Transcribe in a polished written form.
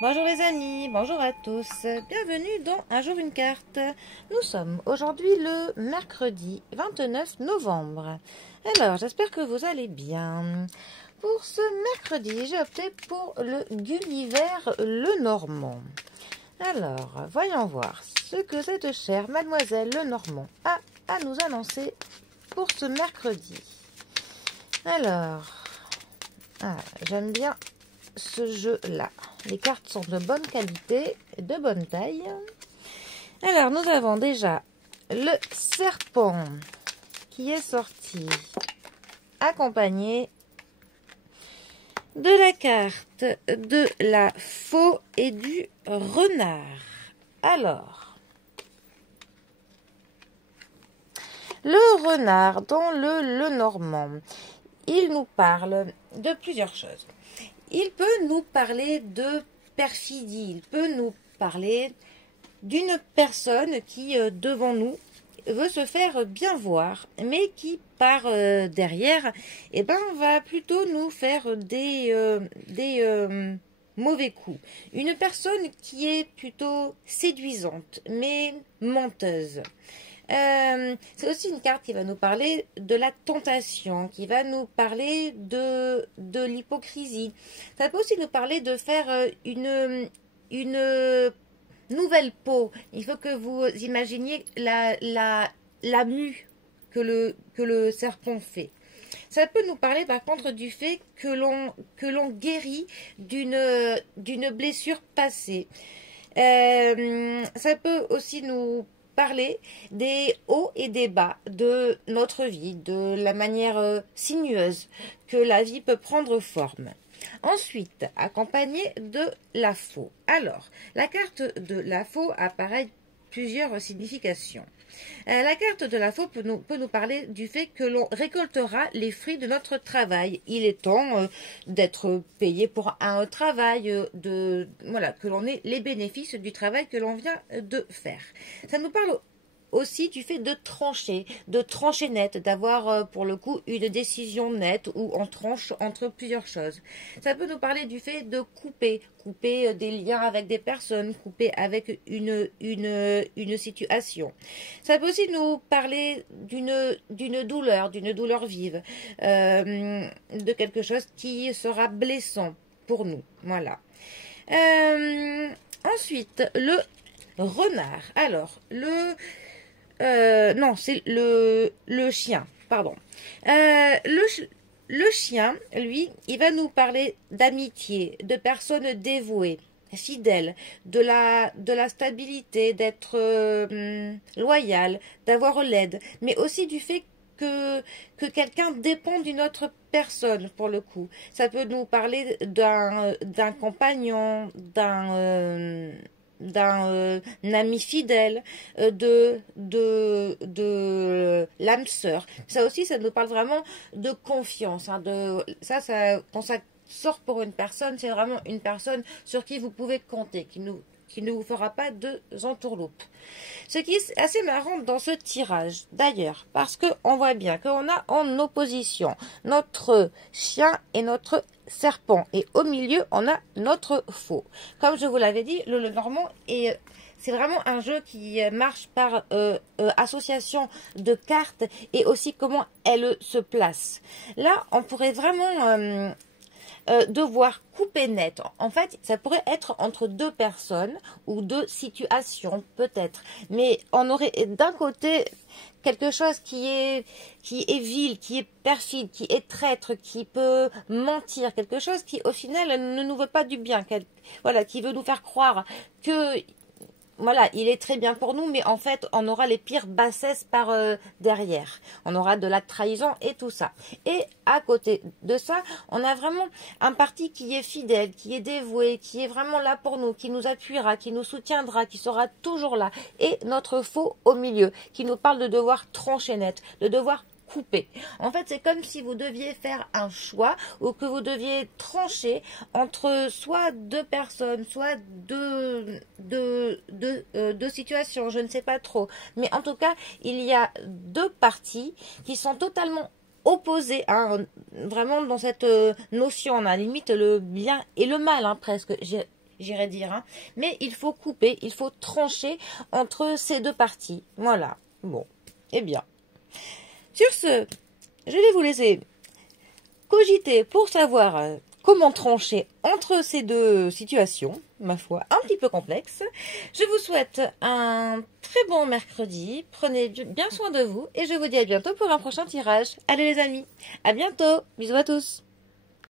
Bonjour les amis, bonjour à tous, bienvenue dans Un jour une carte. Nous sommes aujourd'hui le mercredi 29 novembre. Alors j'espère que vous allez bien. Pour ce mercredi, j'ai opté pour le Gulliver Lenormand. Alors, voyons voir ce que cette chère mademoiselle Lenormand a à nous annoncer pour ce mercredi. Alors, j'aime bien ce jeu-là. Les cartes sont de bonne qualité, de bonne taille. Alors, nous avons déjà le serpent qui est sorti, accompagné de la carte de la faux et du renard. Alors, le renard dans le Lenormand, il nous parle de plusieurs choses. Il peut nous parler de perfidie, il peut nous parler d'une personne qui, devant nous, veut se faire bien voir, mais qui, par derrière, va plutôt nous faire des mauvais coups. Une personne qui est plutôt séduisante, mais menteuse. C'est aussi une carte qui va nous parler de la tentation, qui va nous parler de l'hypocrisie. Ça peut aussi nous parler de faire une nouvelle peau. Il faut que vous imaginiez la mue que le serpent fait. Ça peut nous parler par contre du fait que l'on guérit d'une blessure passée. Ça peut aussi nous parler des hauts et des bas de notre vie, de la manière sinueuse que la vie peut prendre forme. Ensuite, accompagné de la faux. Alors, la carte de la faux apparaît plusieurs significations. La carte de la faux peut nous parler du fait que l'on récoltera les fruits de notre travail. Il est temps d'être payé pour un travail, que l'on ait les bénéfices du travail que l'on vient de faire. Ça nous parle aussi du fait de trancher net, d'avoir pour le coup une décision nette où on tranche entre plusieurs choses. Ça peut nous parler du fait de couper des liens avec des personnes, couper avec une situation. Ça peut aussi nous parler d'une douleur vive, de quelque chose qui sera blessant pour nous. Voilà. Ensuite, le renard. Alors, non, c'est le chien, pardon. Le chien, lui, il va nous parler d'amitié, de personnes dévouées, fidèles, de la stabilité, d'être loyal, d'avoir l'aide, mais aussi du fait que quelqu'un dépend d'une autre personne, pour le coup. Ça peut nous parler d'un compagnon, d'un ami fidèle, de l'âme sœur. Ça aussi, ça nous parle vraiment de confiance. Quand ça sort pour une personne, c'est vraiment une personne sur qui vous pouvez compter, qui ne vous fera pas de entourloupes. Ce qui est assez marrant dans ce tirage, d'ailleurs, parce qu'on voit bien qu'on a en opposition notre chien et notre serpent. Et au milieu, on a notre faux. Comme je vous l'avais dit, le Lenormand c'est vraiment un jeu qui marche par association de cartes et aussi comment elles se placent. Là, on pourrait vraiment devoir couper net. En fait, ça pourrait être entre deux personnes ou deux situations, peut-être. Mais on aurait d'un côté quelque chose qui est vil, qui est perfide, qui est traître, qui peut mentir, quelque chose qui au final ne nous veut pas du bien, qui veut nous faire croire que il est très bien pour nous, mais en fait, on aura les pires bassesses par derrière. On aura de la trahison et tout ça. Et à côté de ça, on a vraiment un parti qui est fidèle, qui est dévoué, qui est vraiment là pour nous, qui nous appuiera, qui nous soutiendra, qui sera toujours là. Et notre faux au milieu, qui nous parle de devoir trancher net, de devoir couper. En fait, c'est comme si vous deviez faire un choix ou que vous deviez trancher entre soit deux personnes, soit deux situations, je ne sais pas trop. Mais en tout cas, il y a deux parties qui sont totalement opposées, vraiment dans cette notion, on a limite le bien et le mal, presque. j'irais dire. Hein. Mais il faut couper, il faut trancher entre ces deux parties. Voilà. Bon, eh bien. Sur ce, je vais vous laisser cogiter pour savoir comment trancher entre ces deux situations, ma foi, un petit peu complexes. Je vous souhaite un très bon mercredi. Prenez bien soin de vous et je vous dis à bientôt pour un prochain tirage. Allez les amis, à bientôt. Bisous à tous.